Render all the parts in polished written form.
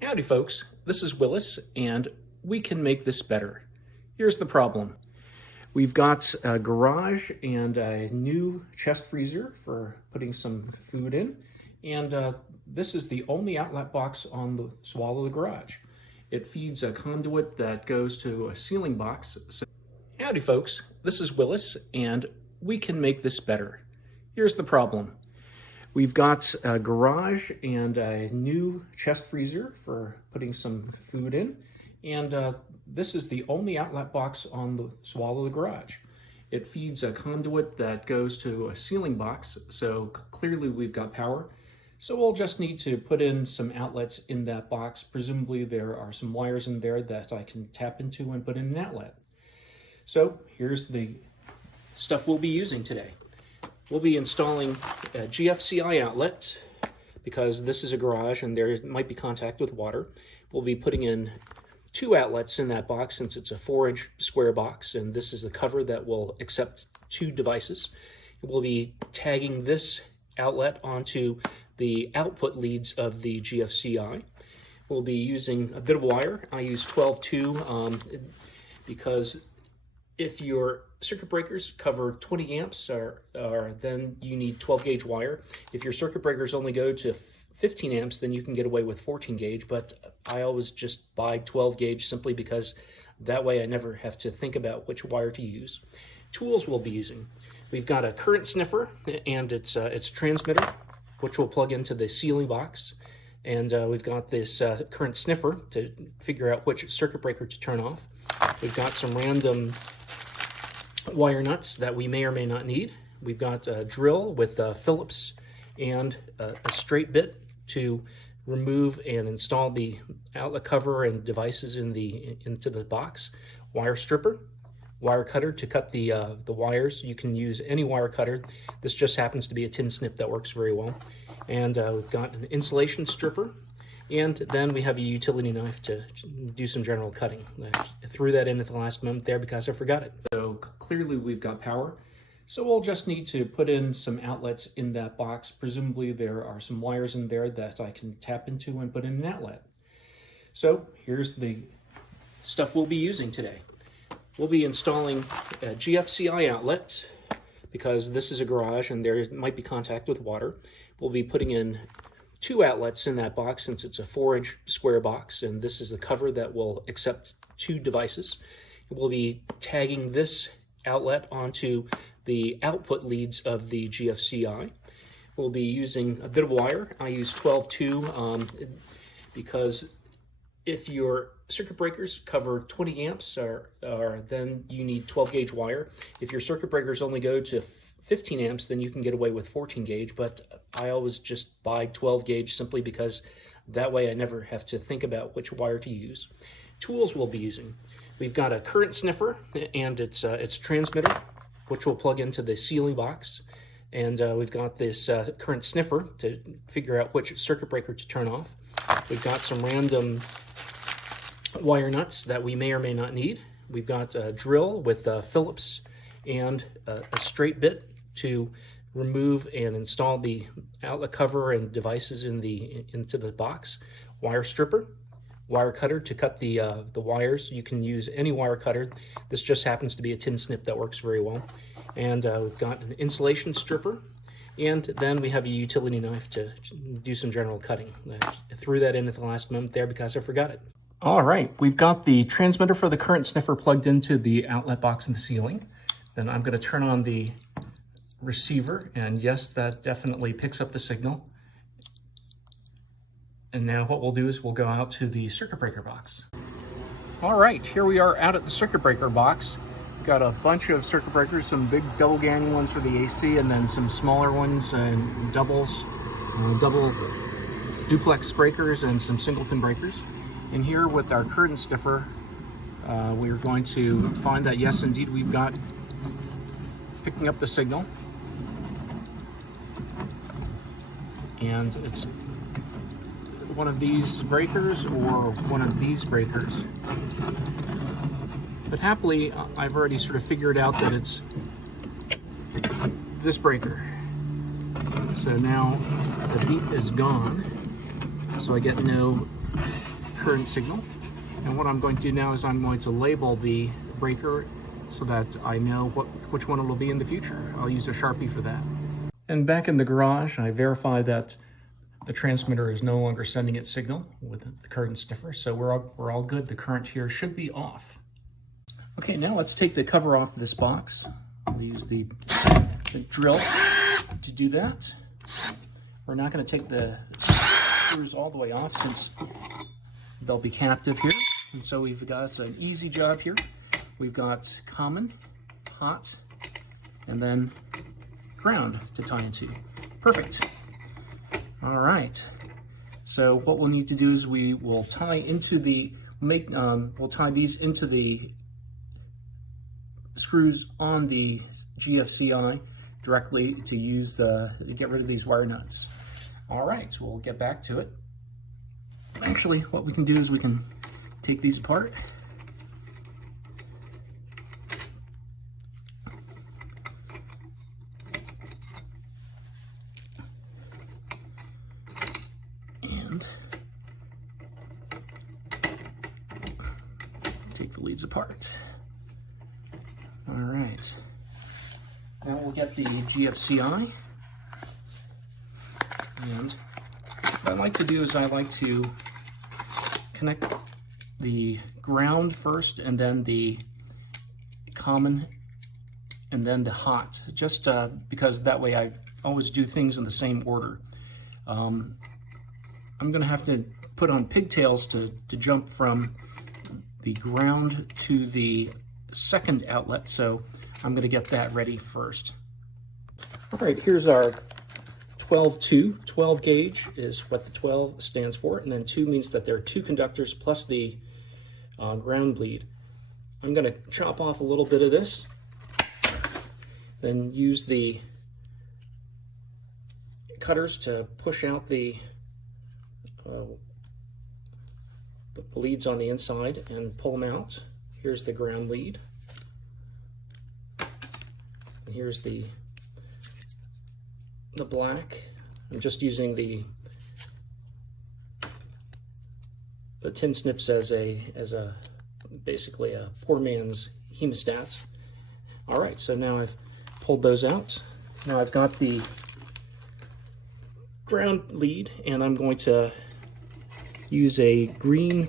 Howdy folks, this is Willis and we can make this better. Here's the problem. We've got a garage and a new chest freezer for putting some food in, and this is the only outlet box on the wall of the garage. It feeds a conduit that goes to a ceiling box. Howdy folks, this is Willis and we can make this better. Here's the problem. We've got a garage and a new chest freezer for putting some food in, and this is the only outlet box on the wall of the garage. It feeds a conduit that goes to a ceiling box, so clearly we've got power. So we'll just need to put in some outlets in that box. Presumably there are some wires in there that I can tap into and put in an outlet. So here's the stuff we'll be using today. We'll be installing a Gfci outlet because this is a garage and there might be contact with water. We'll be putting in 2 outlets in that box since it's a 4-inch square box, and this is the cover that will accept 2 devices. We'll be tagging this outlet onto the output leads of the Gfci. We'll be using a bit of wire. I use 12-2 because if your circuit breakers cover 20 amps, then you need 12 gauge wire. If your circuit breakers only go to 15 amps, then you can get away with 14 gauge, but I always just buy 12 gauge simply because that way I never have to think about which wire to use. Tools we'll be using. We've got a current sniffer and its transmitter, which we'll plug into the ceiling box. And we've got this current sniffer to figure out which circuit breaker to turn off. We've got some random wire nuts that we may or may not need. We've got a drill with Phillips and a straight bit to remove and install the outlet cover and devices into the box. Wire stripper, wire cutter to cut the wires. You can use any wire cutter. This just happens to be a tin snip that works very well. And we've got an insulation stripper. And then we have a utility knife to do some general cutting. I threw that in at the last moment there because I forgot it. So clearly we've got power. So we'll just need to put in some outlets in that box. Presumably there are some wires in there that I can tap into and put in an outlet. So here's the stuff we'll be using today. We'll be installing a Gfci outlet because this is a garage and there might be contact with water. We'll be putting in 2 outlets in that box since it's a 4-inch square box, and this is the cover that will accept 2 devices. We'll be tagging this outlet onto the output leads of the Gfci. We'll be using a bit of wire. I use 12-2 because if your circuit breakers cover 20 amps, then you need 12 gauge wire. If your circuit breakers only go to 15 amps, then you can get away with 14 gauge, but I always just buy 12 gauge simply because that way I never have to think about which wire to use. Tools we'll be using. We've got a current sniffer and its transmitter, which we'll plug into the ceiling box. And we've got this current sniffer to figure out which circuit breaker to turn off. We've got some random wire nuts that we may or may not need. We've got a drill with Phillips and a straight bit to remove and install the outlet cover and devices into the box. Wire stripper, wire cutter to cut the wires. You can use any wire cutter. This just happens to be a tin snip that works very well. And we've got an insulation stripper. And then we have a utility knife to do some general cutting. I threw that in at the last moment there because I forgot it. All right, we've got the transmitter for the current sniffer plugged into the outlet box in the ceiling. Then I'm going to turn on the receiver, and yes, that definitely picks up the signal. And now what we'll do is we'll go out to the circuit breaker box. All right, here we are out at the circuit breaker box. We've got a bunch of circuit breakers, some big double ganging ones for the AC, and then some smaller ones and double duplex breakers and some singleton breakers. And here with our current sniffer, we're going to find that yes, indeed, we've got picking up the signal. And it's one of these breakers or one of these breakers. But happily, I've already sort of figured out that it's this breaker. So now the beep is gone, so I get no current signal. And what I'm going to do now is I'm going to label the breaker so that I know which one it'll be in the future. I'll use a Sharpie for that. And back in the garage, I verify that the transmitter is no longer sending its signal with the current sniffer, so we're all good. The current here should be off. Okay, now let's take the cover off this box. We'll use the drill to do that. We're not going to take the screws all the way off since they'll be captive here. And so we've got an easy job here. We've got common, hot, and then ground to tie into. Perfect. All right. So what we'll need to do is we will tie into the we'll tie these into the screws on the Gfci directly to get rid of these wire nuts. All right, we'll get back to it. Actually, what we can do is we can take these apart. And take the leads apart. All right. Now we'll get the Gfci. And what I like to do is I like to connect the ground first and then the common and then the hot, just because that way I always do things in the same order. I'm going to have to put on pigtails to jump from the ground to the second outlet, so I'm going to get that ready first. All right, here's our 12-2. 12 gauge is what the 12 stands for, and then 2 means that there are 2 conductors plus the ground bleed. I'm going to chop off a little bit of this, then use the cutters to push out the leads on the inside and pull them out. Here's the ground lead. And here's the black. I'm just using the tin snips as basically a poor man's hemostats. All right, so now I've pulled those out. Now I've got the ground lead, and I'm going to use a green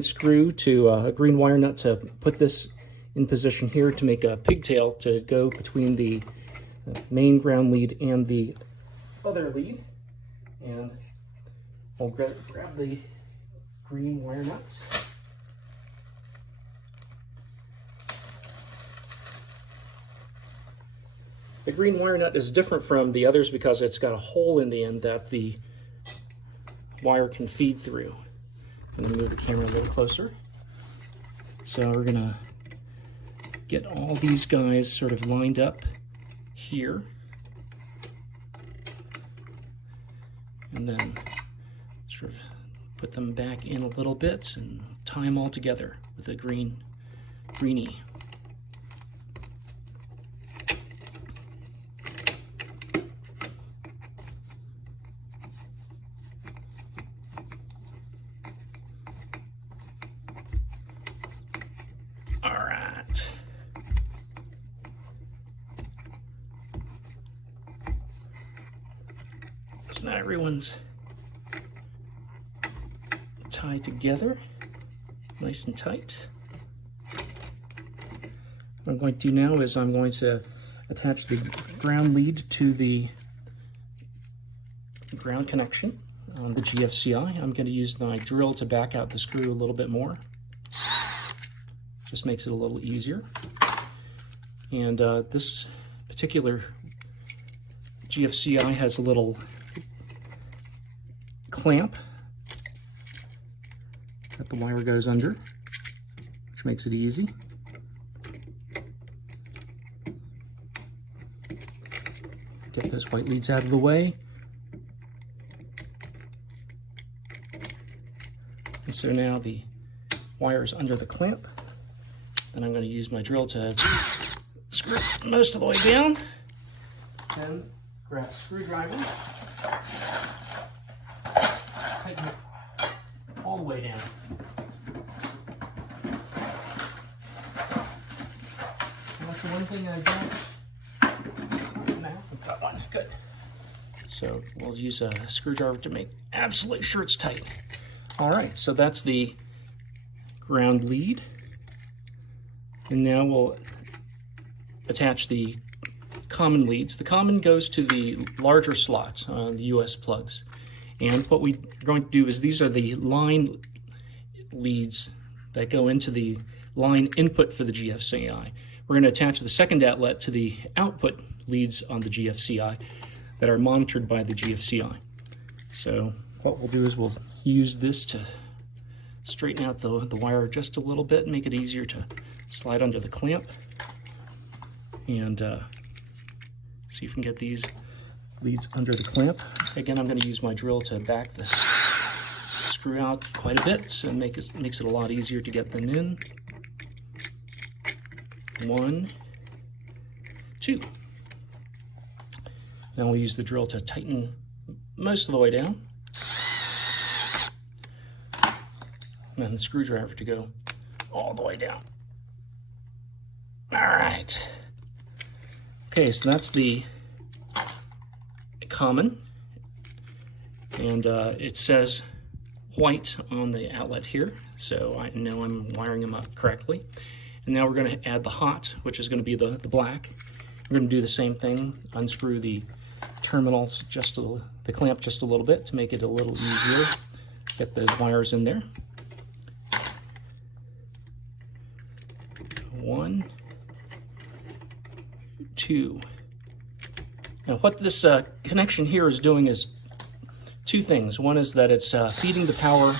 screw to a green wire nut to put this in position here to make a pigtail to go between the main ground lead and the other lead. And I'll grab the green wire nuts. The green wire nut is different from the others because it's got a hole in the end that the wire can feed through. I'm going to move the camera a little closer. So we're going to get all these guys sort of lined up here. And then sort of put them back in a little bit and tie them all together with a greenie. All right. So now everyone's tied together, nice and tight. What I'm going to do now is I'm going to attach the ground lead to the ground connection on the Gfci. I'm going to use my drill to back out the screw a little bit more. Just makes it a little easier. And this particular Gfci has a little clamp that the wire goes under, which makes it easy. Get those white leads out of the way. And so now the wire is under the clamp. And I'm going to use my drill to screw it most of the way down. Then grab a screwdriver. thing I don't. Now I've got one. Good. So we'll use a screwdriver to make absolutely sure it's tight. All right, so that's the ground lead. And now we'll attach the common leads. The common goes to the larger slots on the US plugs. And what we're going to do is these are the line leads that go into the line input for the GFCI. We're going to attach the second outlet to the output leads on the GFCI that are monitored by the GFCI. So what we'll do is we'll use this to straighten out the wire just a little bit and make it easier to slide under the clamp. And see if we can get these leads under the clamp. Again, I'm going to use my drill to back the screw out quite a bit, so it makes it a lot easier to get them in. 1, 2. Now we'll use the drill to tighten most of the way down. And then the screwdriver to go all the way down. All right. Okay, so that's the common. And it says white on the outlet here, so I know I'm wiring them up correctly. And now we're going to add the hot, which is going to be the black. We're going to do the same thing, unscrew the terminals, the clamp just a little bit to make it a little easier. Get those wires in there. 1, 2. Now what this connection here is doing is two things. One is that it's feeding the power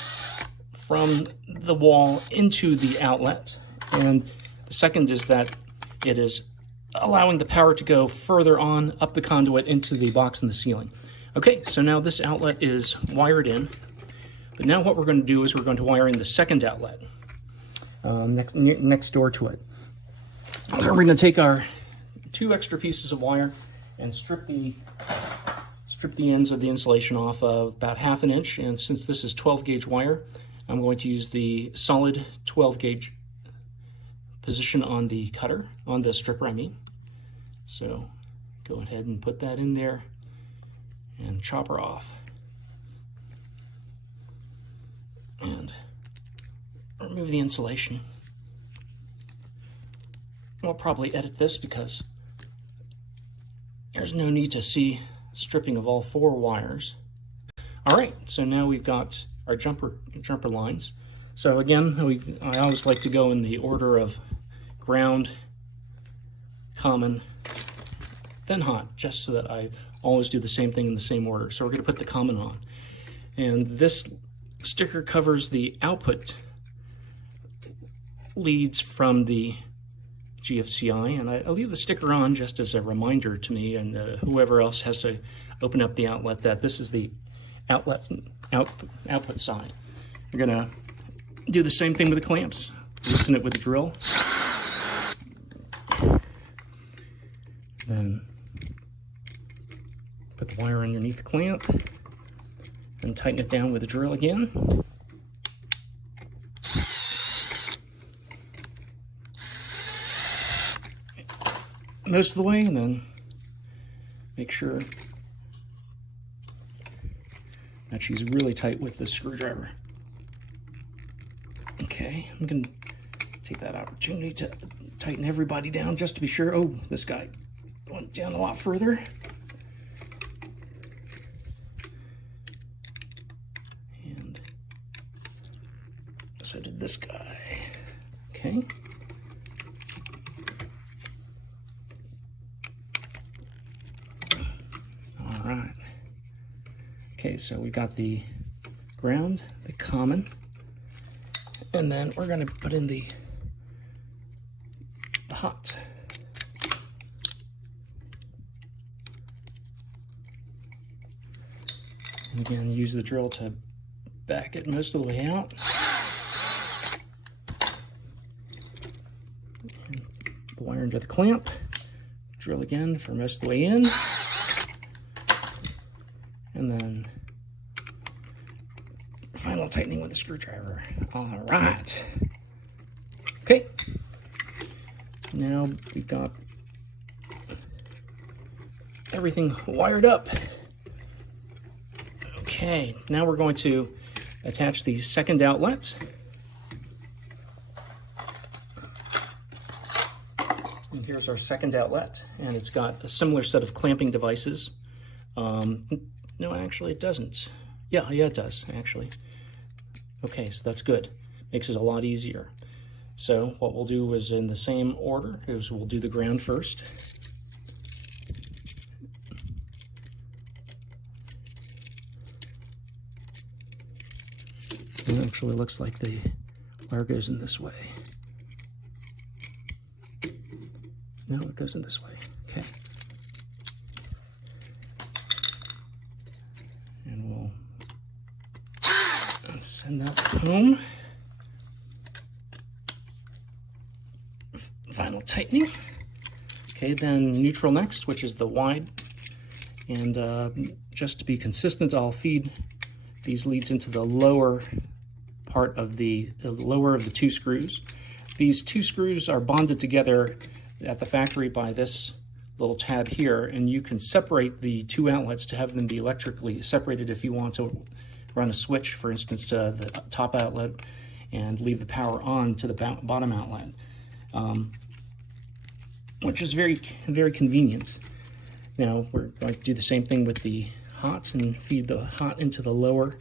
from the wall into the outlet, and the second is that it is allowing the power to go further on up the conduit into the box in the ceiling. Okay, so now this outlet is wired in, but now what we're going to do is we're going to wire in the second outlet next door to it. So we're going to take our 2 extra pieces of wire and strip the ends of the insulation off about 1/2 inch, and since this is 12 gauge wire, I'm going to use the solid 12 gauge position on the cutter, on the stripper I mean. So go ahead and put that in there and chop her off. And remove the insulation. I'll probably edit this because there's no need to see stripping of all 4 wires. All right, so now we've got our jumper lines. So again, I always like to go in the order of ground, common, then hot, just so that I always do the same thing in the same order. So we're going to put the common on. And this sticker covers the output leads from the GFCI, and I leave the sticker on just as a reminder to me and whoever else has to open up the outlet that this is the output side. We're going to do the same thing with the clamps. Loosen it with the drill. Then put the wire underneath the clamp and tighten it down with the drill again. Most of the way, and then make sure that she's really tight with the screwdriver. Okay, I'm going to take that opportunity to tighten everybody down just to be sure. Oh, this guy went down a lot further. And so did this guy. Okay. All right. Okay, so we got the ground, the common, and then we're going to put in the hot. And again, use the drill to back it most of the way out. And the wire into the clamp. Drill again for most of the way in. And then final tightening with a screwdriver. All right. Okay. Now we've got everything wired up. Okay, now we're going to attach the second outlet. And here's our second outlet, and it's got a similar set of clamping devices. No, actually it doesn't. Yeah, it does, actually. Okay, so that's good. Makes it a lot easier. So what we'll do is in the same order, is we'll do the ground first. It actually looks like the wire goes in this way. No, it goes in this way. Okay. And we'll send that home. Final tightening. Okay, then neutral next, which is the wide. And just to be consistent, I'll feed these leads into the lower part of the lower of the two screws. These two screws are bonded together at the factory by this little tab here, and you can separate the two outlets to have them be electrically separated if you want to run a switch, for instance, to the top outlet and leave the power on to the bottom outlet, which is very, very convenient. Now we're going to do the same thing with the hot and feed the hot into the lower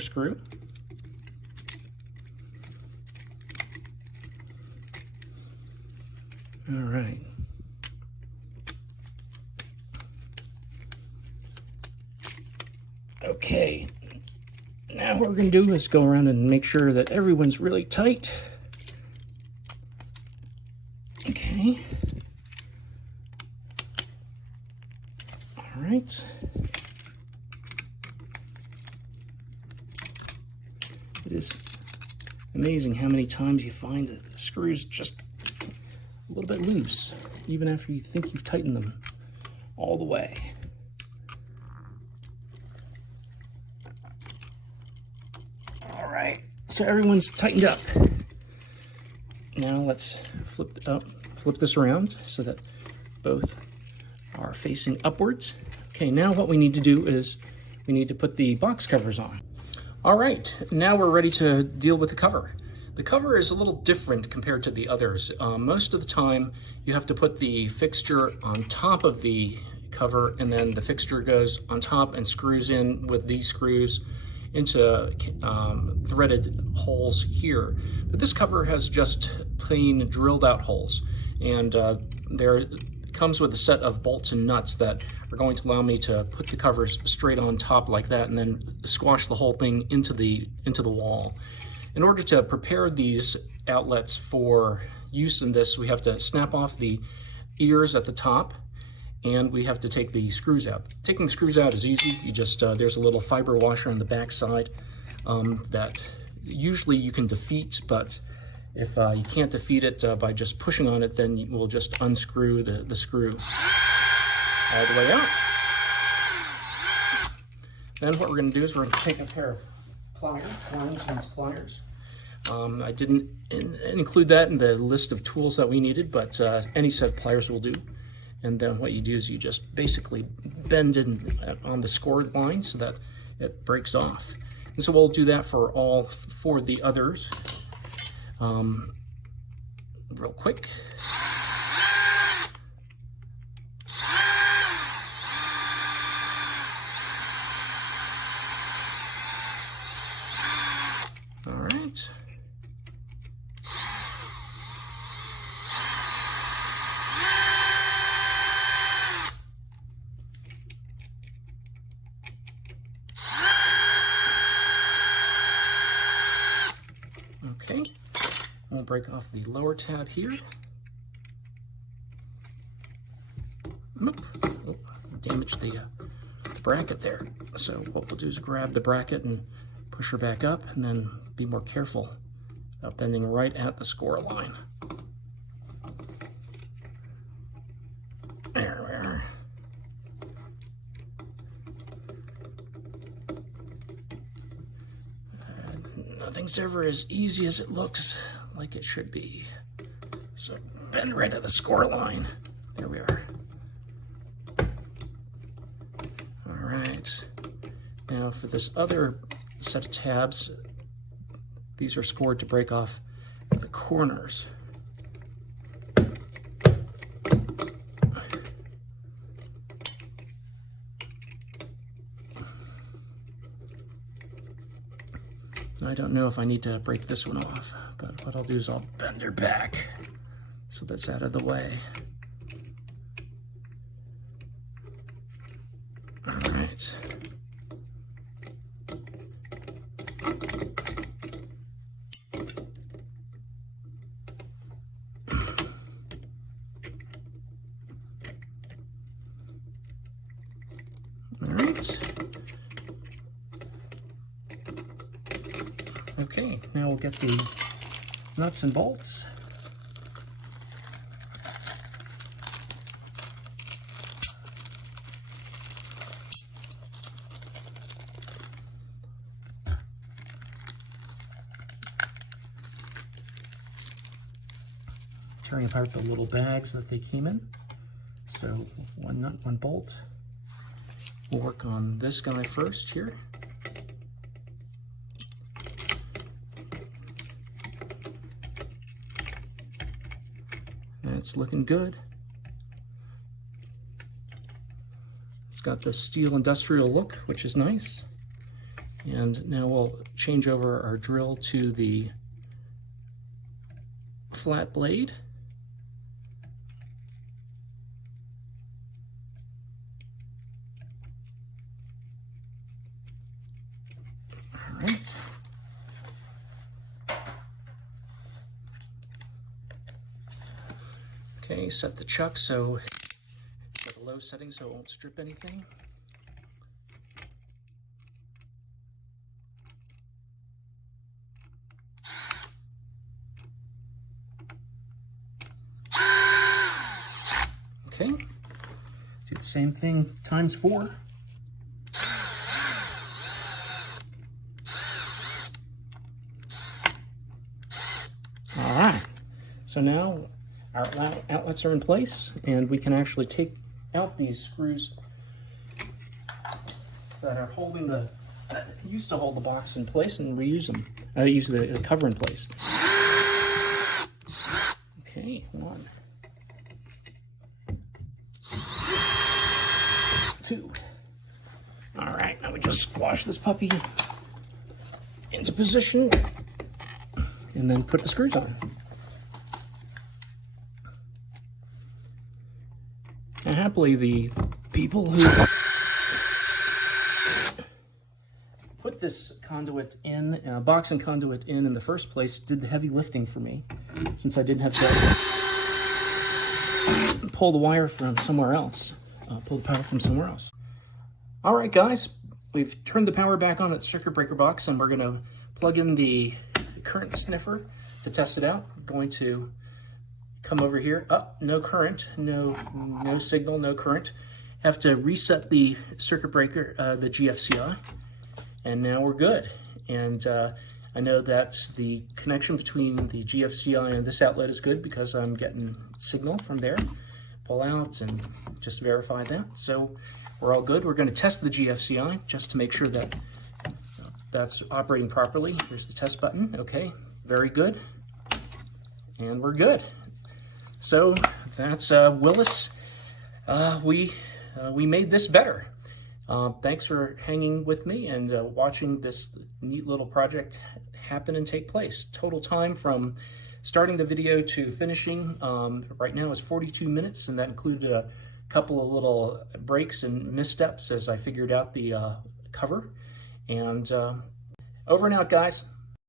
screw. All right. Okay. Now what we're going to do is go around and make sure that everyone's really tight. Okay. All right. It is amazing how many times you find that the screws just a little bit loose, even after you think you've tightened them all the way. All right, so everyone's tightened up. Now let's flip this around so that both are facing upwards. Okay, now what we need to do is we need to put the box covers on. All right, now we're ready to deal with the cover. The cover is a little different compared to the others. Most of the time, you have to put the fixture on top of the cover, and then the fixture goes on top and screws in with these screws into threaded holes here. But this cover has just plain drilled out holes, and there comes with a set of bolts and nuts that are going to allow me to put the covers straight on top like that, and then squash the whole thing into the wall. In order to prepare these outlets for use in this, we have to snap off the ears at the top, and we have to take the screws out. Taking the screws out is easy. You just, there's a little fiber washer on the back side that usually you can defeat, but if you can't defeat it by just pushing on it, then we'll just unscrew the screw all the way out. Then what we're going to do is we're going to take a pair of pliers. I didn't include that in the list of tools that we needed, but any set of pliers will do. And then what you do is you just basically bend in on the scored line so that it breaks off. And so we'll do that for all four of the others real quick. All right. Okay, we'll break off the lower tab here. Oh, damaged the bracket there. So what we'll do is grab the bracket and push her back up, and then be more careful about bending right at the score line. There we are. Nothing's ever as easy as it looks like it should be. So bend right at the score line. There we are. Now for this other set of tabs, these are scored to break off the corners. I don't know if I need to break this one off, but what I'll do is I'll bend her back so that's out of the way. All right. All right. Okay, now we'll get the nuts and bolts. Tearing apart the little bags that they came in. So one nut, one bolt. We'll work on this guy first here. It's looking good. It's got the steel industrial look, which is nice. And now we'll change over our drill to the flat blade. All right. Okay, set the chuck so at a low setting so it won't strip anything. Okay, do the same thing times 4. All right, so now our outlets are in place, and we can actually take out these screws that are holding that used to hold the box in place and reuse them. Use the cover in place. Okay, 1, 2. All right, now we just squash this puppy into position and then put the screws on. And happily, the people who put this conduit in, box and conduit in the first place, did the heavy lifting for me, since I didn't have to pull the wire from somewhere else, pull the power from somewhere else. All right, guys, we've turned the power back on at the circuit breaker box, and we're going to plug in the current sniffer to test it out. I'm going to come over here. No current, no signal, no current. Have to reset the circuit breaker, the Gfci, and now we're good. And I know that the connection between the Gfci and this outlet is good because I'm getting signal from there. Pull out and just verify that. So we're all good. We're going to test the Gfci just to make sure that that's operating properly. Here's the test button. Okay, very good. And we're good. So that's Willis. We made this better. Thanks for hanging with me and watching this neat little project happen and take place. Total time from starting the video to finishing right now is 42 minutes, and that included a couple of little breaks and missteps as I figured out the cover. And over and out, guys.